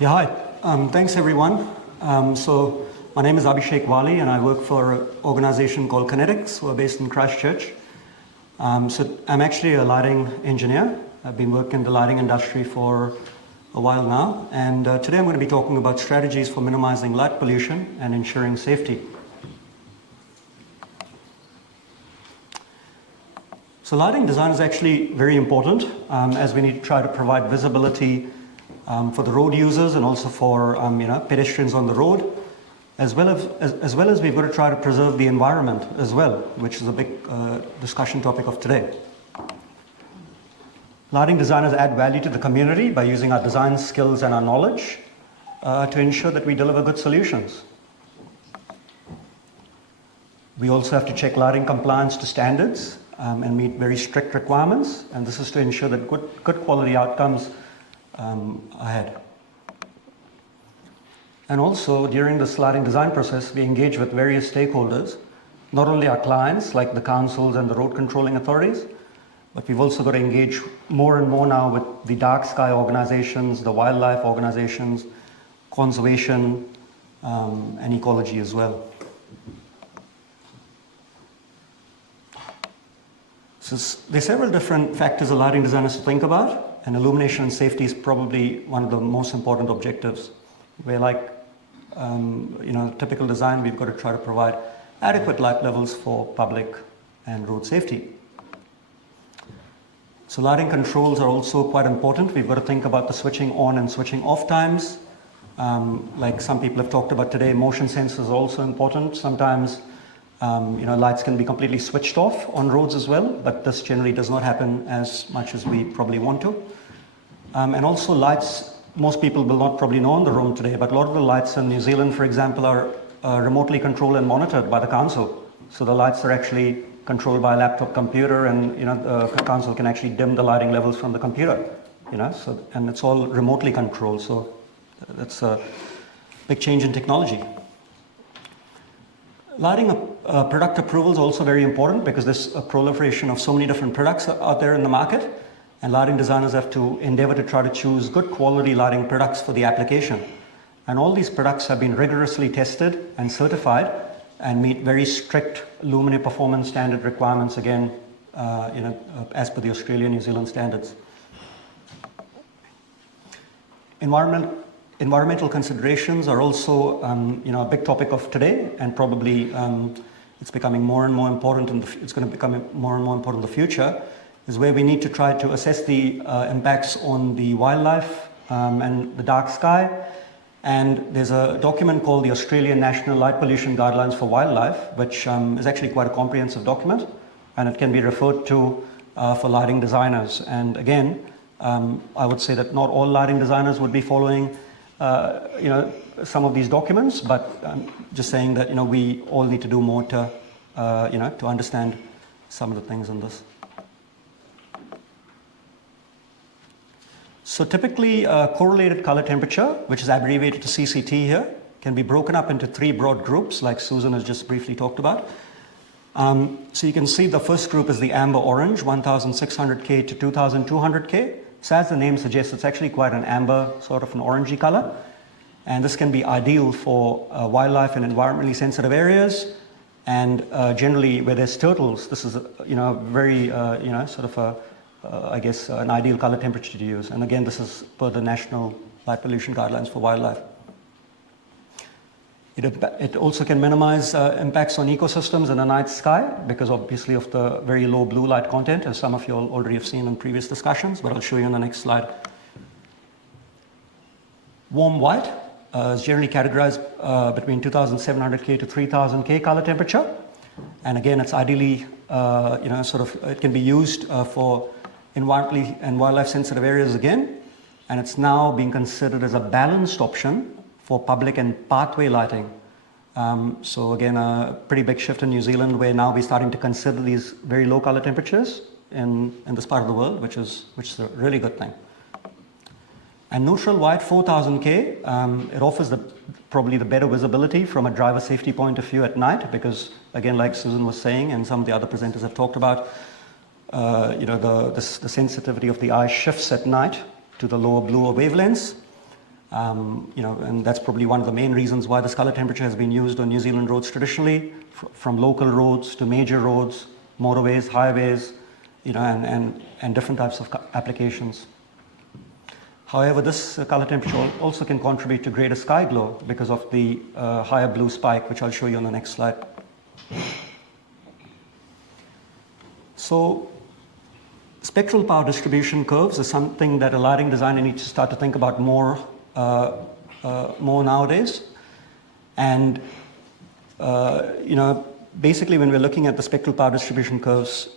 Yeah, hi. Thanks, everyone. So my name is Abhishek Wali, and I work for an organization called Connetics. We're based in Christchurch. So I'm actually a lighting engineer. I've been working in the lighting industry for a while now, and today I'm going to be talking about strategies for minimizing light pollution and ensuring safety. So lighting design is actually very important as we need to try to provide visibility for the road users and also for pedestrians on the road, as well as we've got to try to preserve the environment as well, which is a big discussion topic of today. Lighting designers add value to the community by using our design skills and our knowledge to ensure that we deliver good solutions. We also have to check lighting compliance to standards and meet very strict requirements, and this is to ensure that good quality outcomes ahead. And also during this lighting design process, we engage with various stakeholders, not only our clients like the councils and the road controlling authorities, but we've also got to engage more and more now with the dark sky organizations, the wildlife organizations, conservation, and ecology as well. So there's several different factors a lighting designers to think about, and illumination and safety is probably one of the most important objectives. Where like, typical design, we've got to try to provide adequate light levels for public and road safety. So lighting controls are also quite important. We've got to think about the switching on and switching off times. Like some people have talked about today, motion sensors are also important. Sometimes lights can be completely switched off on roads as well, but this generally does not happen as much as we probably want to. And also lights, most people will not probably know in the room today, but a lot of the lights in New Zealand, for example, are remotely controlled and monitored by the council. So the lights are actually controlled by a laptop computer, and the council can actually dim the lighting levels from the computer. And it's all remotely controlled. So that's a big change in technology. Lighting product approval is also very important because there's a proliferation of so many different products out there in the market, and lighting designers have to endeavor to try to choose good quality lighting products for the application. And all these products have been rigorously tested and certified and meet very strict luminaire performance standard requirements, again, as per the Australian New Zealand standards. Environmental considerations are also, a big topic of today, and probably it's becoming more and more important, and it's going to become more and more important in the future, is where we need to try to assess the impacts on the wildlife and the dark sky. And there's a document called the Australian National Light Pollution Guidelines for Wildlife, which is actually quite a comprehensive document, and it can be referred to for lighting designers. And again, I would say that not all lighting designers would be following some of these documents, but I'm just saying that we all need to do more to to understand some of the things in this. So typically correlated color temperature, which is abbreviated to CCT here, can be broken up into three broad groups like Susan has just briefly talked about. So you can see the first group is the amber orange, 1600K to 2200K. So as the name suggests, it's actually quite an amber, sort of an orangey color. And this can be ideal for wildlife and environmentally sensitive areas. And generally where there's turtles, this is very, an ideal color temperature to use. And again, this is per the National Light Pollution Guidelines for Wildlife. It also can minimize impacts on ecosystems in the night sky because obviously of the very low blue light content, as some of you already have seen in previous discussions, but I'll show you on the next slide. Warm white is generally categorized between 2700K to 3000K color temperature. And again, it's ideally, it can be used for environmentally and wildlife sensitive areas again. And it's now being considered as a balanced option for public and pathway lighting. So again, a pretty big shift in New Zealand where now we're starting to consider these very low color temperatures in this part of the world, which is a really good thing. And neutral white 4000K, it offers probably the better visibility from a driver safety point of view at night because again, like Susan was saying and some of the other presenters have talked about, the sensitivity of the eye shifts at night to the lower blue wavelengths. And that's probably one of the main reasons why this color temperature has been used on New Zealand roads traditionally, from local roads to major roads, motorways, highways, and different types of applications. However, this color temperature also can contribute to greater sky glow because of the higher blue spike, which I'll show you on the next slide. So, spectral power distribution curves is something that a lighting designer needs to start to think about more nowadays. And, basically when we're looking at the spectral power distribution curves,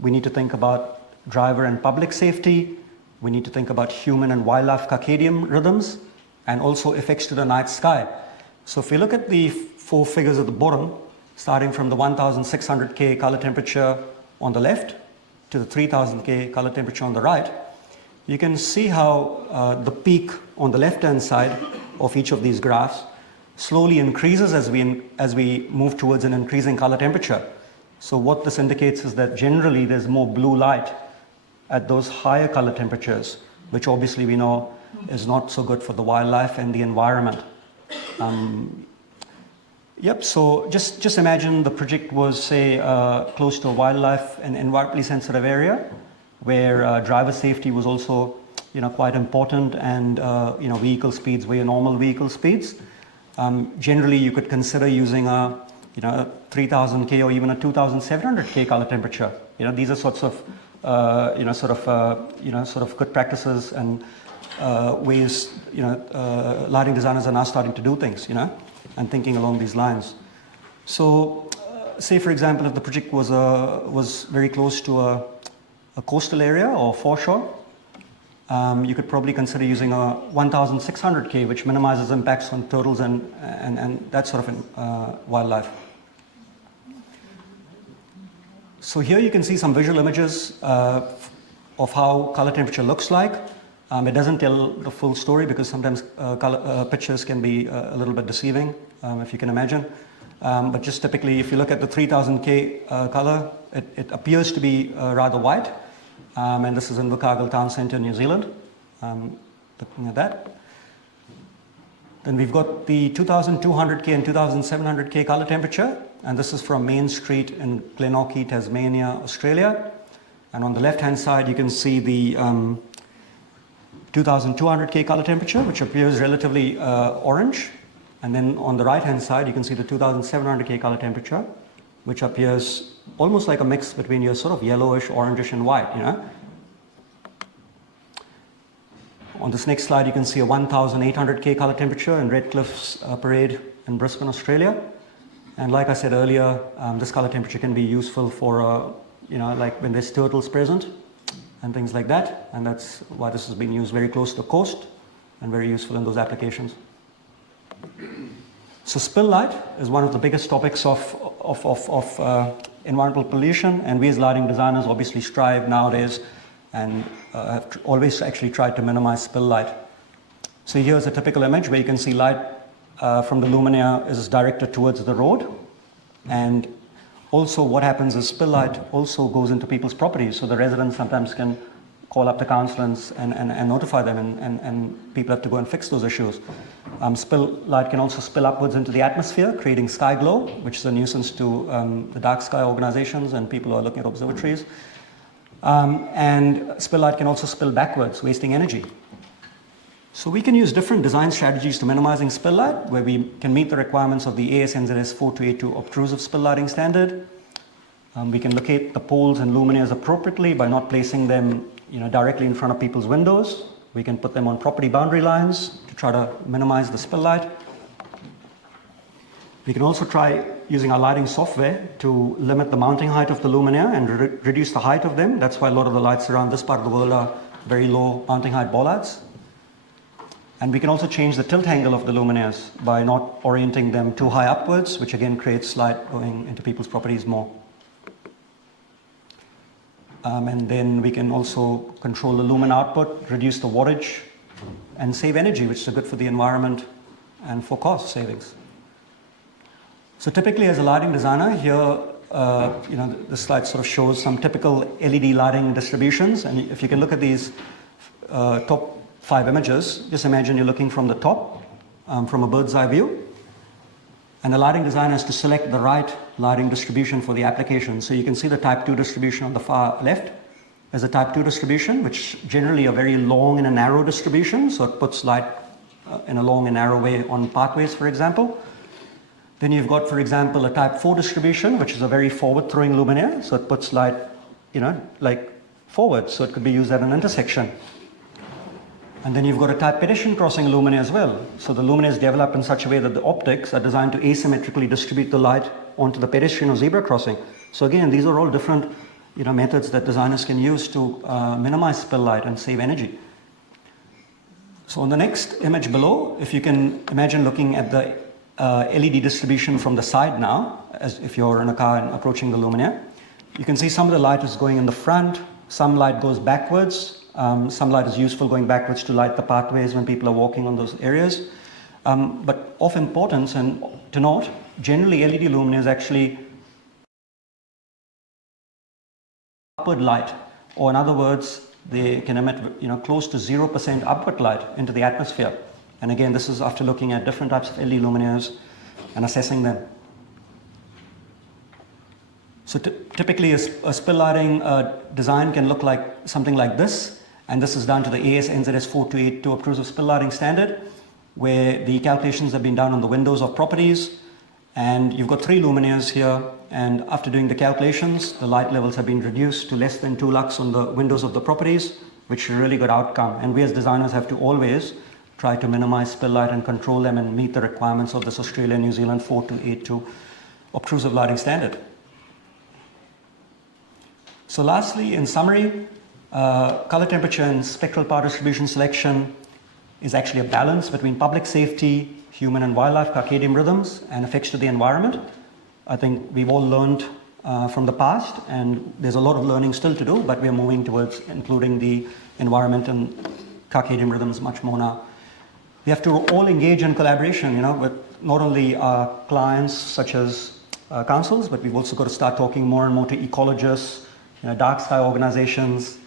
we need to think about driver and public safety. We need to think about human and wildlife circadian rhythms, and also effects to the night sky. So if we look at the four figures at the bottom, starting from the 1600 K color temperature on the left to the 3000 K color temperature on the right, you can see how the peak on the left-hand side of each of these graphs slowly increases as we move towards an increasing color temperature. So what this indicates is that generally there's more blue light at those higher color temperatures, which obviously we know is not so good for the wildlife and the environment. So just imagine the project was, say, close to a wildlife and environmentally sensitive area where driver safety was also, quite important, and, vehicle speeds were your normal vehicle speeds. Generally, you could consider using a 3000 K or even a 2700 K color temperature. These are sorts of, good practices and ways, lighting designers are now starting to do things, and thinking along these lines. So, say for example, if the project was very close to a coastal area or foreshore, you could probably consider using a 1600 K, which minimizes impacts on turtles and that sort of wildlife. So here you can see some visual images of how color temperature looks like. It doesn't tell the full story because sometimes pictures can be a little bit deceiving, if you can imagine. But just typically, if you look at the 3000 K color, it appears to be rather white. And this is in Invercargill Town Centre, New Zealand. Looking at that. Then we've got the 2200 K and 2700 K color temperature. And this is from Main Street in Glenorchy, Tasmania, Australia. And on the left-hand side, you can see the 2200 K color temperature, which appears relatively orange. And then on the right-hand side, you can see the 2700 K color temperature, which appears almost like a mix between your sort of yellowish, orangish, and white, On this next slide, you can see a 1800 K color temperature in Red Cliffs Parade in Brisbane, Australia. And like I said earlier, this color temperature can be useful for, like when there's turtles present and things like that. And that's why this has been used very close to the coast and very useful in those applications. So spill light is one of the biggest topics of environmental pollution, and we as lighting designers obviously strive nowadays and have always actually tried to minimize spill light. So here's a typical image where you can see light from the luminaire is directed towards the road, and also what happens is spill light also goes into people's properties, so the residents sometimes can call up the council and notify them, and people have to go and fix those issues. Spill light can also spill upwards into the atmosphere, creating sky glow, which is a nuisance to the dark sky organizations and people who are looking at observatories. And spill light can also spill backwards, wasting energy. So we can use different design strategies to minimizing spill light, where we can meet the requirements of the AS/NZS 4282 obtrusive spill lighting standard. We can locate the poles and luminaires appropriately by not placing them directly in front of people's windows. We can put them on property boundary lines to try to minimize the spill light. We can also try using our lighting software to limit the mounting height of the luminaire and reduce the height of them. That's why a lot of the lights around this part of the world are very low mounting height bollards. And we can also change the tilt angle of the luminaires by not orienting them too high upwards, which again creates light going into people's properties more. And then we can also control the lumen output, reduce the wattage, and save energy, which is good for the environment and for cost savings. So typically as a lighting designer, here, the slide sort of shows some typical LED lighting distributions. And if you can look at these top 5 images. Just imagine you're looking from the top, from a bird's eye view. And the lighting designer has to select the right lighting distribution for the application. So you can see the type 2 distribution on the far left. There's a type 2 distribution, which generally a very long and a narrow distribution. So it puts light in a long and narrow way on pathways, for example. Then you've got, for example, a type 4 distribution, which is a very forward-throwing luminaire. So it puts light, like forward. So it could be used at an intersection. And then you've got a type pedestrian crossing luminaire as well. So the luminaire is developed in such a way that the optics are designed to asymmetrically distribute the light onto the pedestrian or zebra crossing. So again, these are all different methods that designers can use to minimize spill light and save energy. So on the next image below, if you can imagine looking at the LED distribution from the side now, as if you're in a car and approaching the luminaire, you can see some of the light is going in the front, some light goes backwards. Some light is useful going backwards to light the pathways when people are walking on those areas. But of importance and to note, generally LED luminaires actually upward light, or in other words, they can emit close to 0% upward light into the atmosphere. And again, this is after looking at different types of LED luminaires and assessing them. So typically a spill lighting design can look like something like this. And this is done to the AS NZS 4282 obtrusive spill lighting standard, where the calculations have been done on the windows of properties. And you've got 3 luminaires here. And after doing the calculations, the light levels have been reduced to less than 2 lux on the windows of the properties, which is a really good outcome. And we as designers have to always try to minimize spill light and control them and meet the requirements of this Australia New Zealand 4282 obtrusive lighting standard. So lastly, in summary, color temperature and spectral power distribution selection is actually a balance between public safety, human and wildlife circadian rhythms, and effects to the environment. I think we've all learned from the past, and there's a lot of learning still to do, but we're moving towards including the environment and circadian rhythms much more now. We have to all engage in collaboration, with not only our clients such as councils, but we've also got to start talking more and more to ecologists, dark sky organizations,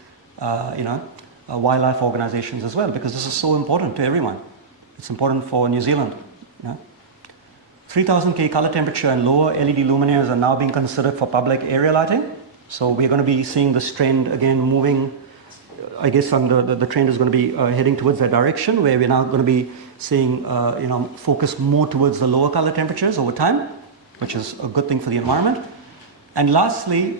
wildlife organizations as well, because this is so important to everyone. It's important for New Zealand. 3000K color temperature and lower LED luminaires are now being considered for public area lighting. So we're going to be seeing this trend again moving. I guess the trend is going to be heading towards that direction, where we're now going to be seeing focus more towards the lower color temperatures over time, which is a good thing for the environment. And lastly,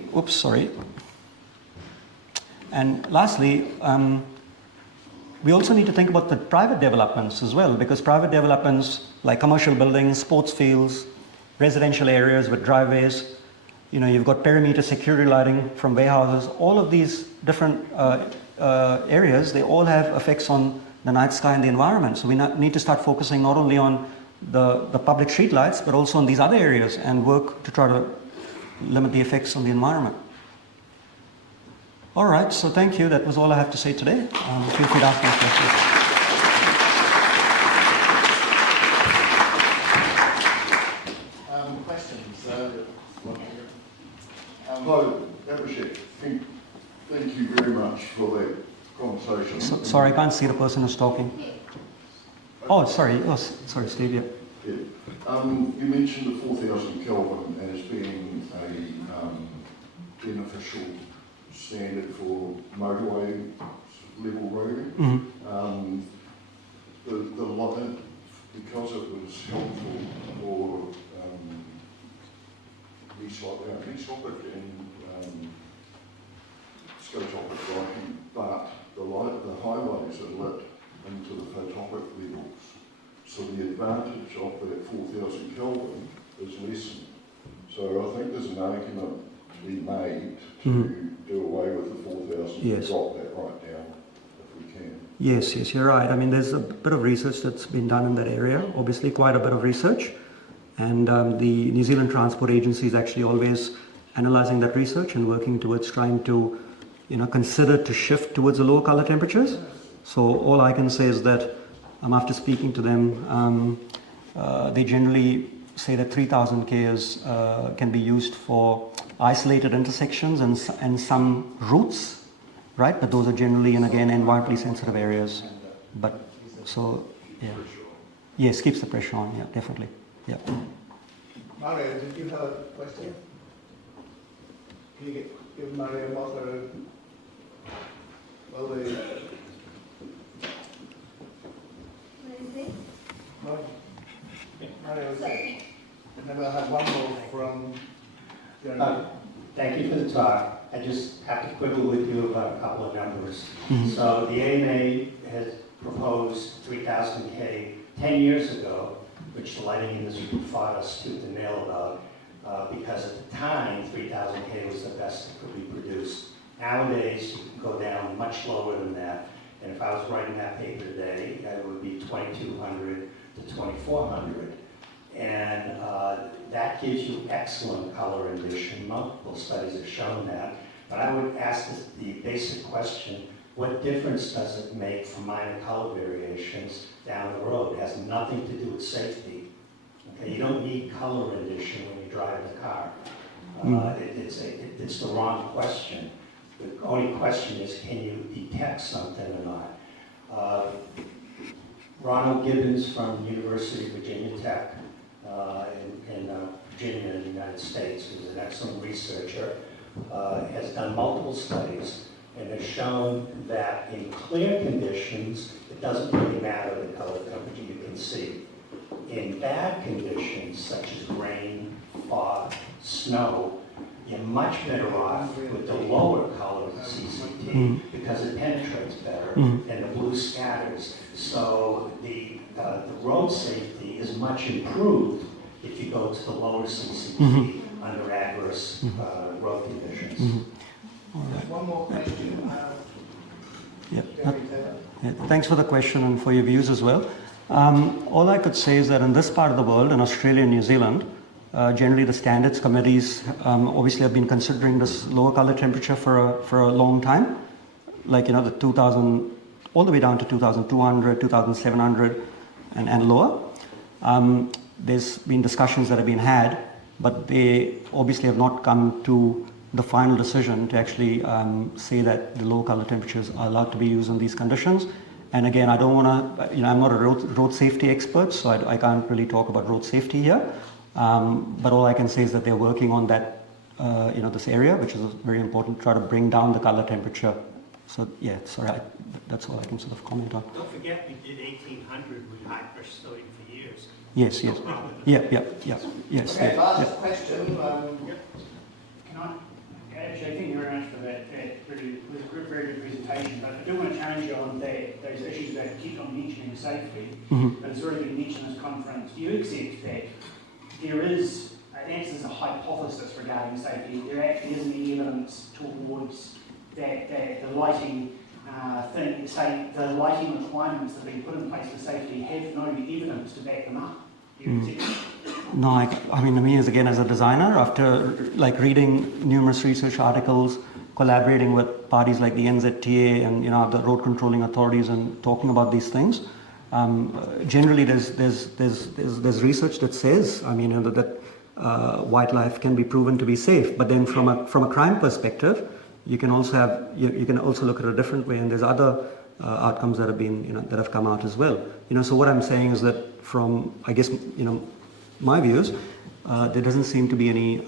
we also need to think about the private developments as well, because private developments like commercial buildings, sports fields, residential areas with driveways, you've got perimeter security lighting from warehouses, all of these different areas, they all have effects on the night sky and the environment. So we need to start focusing not only on the public street lights, but also on these other areas and work to try to limit the effects on the environment. All right, so thank you. That was all I have to say today. Feel free to ask me questions. Questions? Hello, Abhishek. Thank you very much for that conversation. Sorry, I can't see the person who's talking. Oh, sorry. Oh, sorry, Steve. Yeah. You mentioned the 4000 Kelvin as being a beneficial standard for motorway level roading. Mm-hmm. Because it was helpful for resocket and scotopic lighting, but the highways are lit into the photopic levels. So the advantage of that 4000 Kelvin is lessened. So I think there's an argument to be made to do away with the 4000 Yes. and drop that right down if we can. Yes, you're right. I mean, there's a bit of research that's been done in that area, obviously quite a bit of research. And the New Zealand Transport Agency is actually always analysing that research and working towards trying to, consider to shift towards the lower colour temperatures. So all I can say is that after speaking to them, they generally say that 3000K can be used for isolated intersections and some routes, right? But those are generally, and again, environmentally sensitive areas. But so yeah, yes, keeps the pressure on. Yeah, definitely. Yeah. Mario, did you have a question? Can you give Mario Mottler well, What is it? Mario, and then we'll have one more from Jeremy. Thank you for the talk. I just have to quibble with you about a couple of numbers. So the AMA has proposed 3,000K 10 years ago, which the lighting industry fought us tooth and nail about, because at the time 3,000K was the best that could be produced. Nowadays, you can go down much lower than that. And if I was writing that paper today, it would be 2,200 to 2,400. And that gives you excellent color rendition. Multiple studies have shown that. But I would ask the basic question, what difference does it make for minor color variations down the road? It has nothing to do with safety. Okay, you don't need color rendition when you drive the car. It's the wrong question. The only question is, can you detect something or not? Ronald Gibbons from University of Virginia Tech in Virginia in the United States, who's an excellent researcher, has done multiple studies and has shown that in clear conditions, it doesn't really matter the color temperature you can see. In bad conditions, such as rain, fog, snow, you're much better off with the lower color CCT because it penetrates better and the blue scatters. So the road safety is much improved if you go to the lower CCT under adverse road conditions. Just one more question. Thanks for the question and for your views as well. All I could say is that in this part of the world, in Australia and New Zealand, generally the standards committees obviously have been considering this lower color temperature for a long time, like the 2000 all the way down to 2200, 2700 and lower. There's been discussions that have been had, but they obviously have not come to the final decision to actually say that the low color temperatures are allowed to be used in these conditions. And again, I don't want to, I'm not a road safety expert, so I can't really talk about road safety here. But all I can say is that they're working on that, this area, which is very important, to try to bring down the color temperature. So yeah, sorry, that's all I can sort of comment on. Don't forget we did 1800 with high pressure sodium for years. Yes. Yes. Okay, last question. Can I, Abhishek, thank you very much for that really, it was a very good presentation, but I do want to challenge you on those issues that you keep on mentioning safety, but it's already been mentioned in this conference. Do you accept that there is, this is a hypothesis regarding safety, there actually isn't any evidence towards that the lighting the lighting requirements that have been put in place for safety have no evidence to back them up? Do you accept that? No, I mean, me as a designer, after reading numerous research articles, collaborating with parties like the NZTA and the road controlling authorities and talking about these things, generally there's research that says, that wildlife can be proven to be safe. But then from a crime perspective, you can also have you can also look at it a different way, and there's other outcomes that have been that have come out as well. So what I'm saying is that from my views, there doesn't seem to be any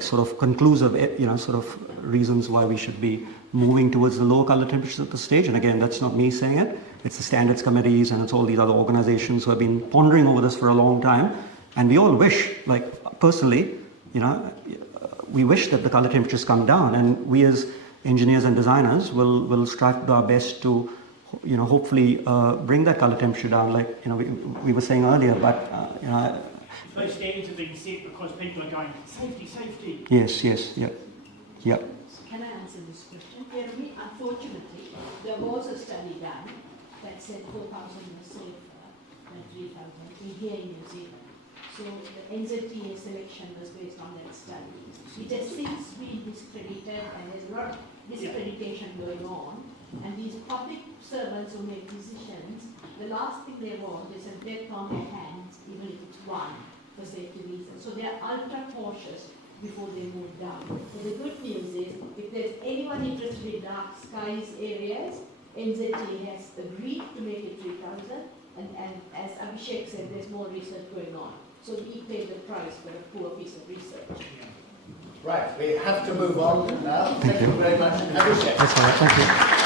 sort of conclusive sort of reasons why we should be moving towards the lower color temperatures at this stage. And again, that's not me saying it; it's the standards committees and it's all these other organizations who have been pondering over this for a long time. And we all wish, personally, we wish that the color temperatures come down, and we as engineers and designers will strive to do our best to hopefully bring that color temperature down, we were saying earlier. But Those standards have been set because people are going, safety. Yes, yeah. Can I answer this question? Jeremy, unfortunately, there was a study done that said 4,000 was safer than 3,000 here in New Zealand. So the NZTA selection was based on that study. It has since been discredited, and there's a lot of discreditation going on. And these public servants who make decisions, the last thing they want is a death on their hands, even if it's one, for safety reasons. So they are ultra cautious before they move down. So the good news is, if there's anyone interested in dark skies areas, NZTA has agreed to make it 3,000, and as Abhishek said, there's more research going on. So we pay the price for a poor piece of research. Right, we have to move on now. Thank you very much, Abhishek. That's all right. Thank you.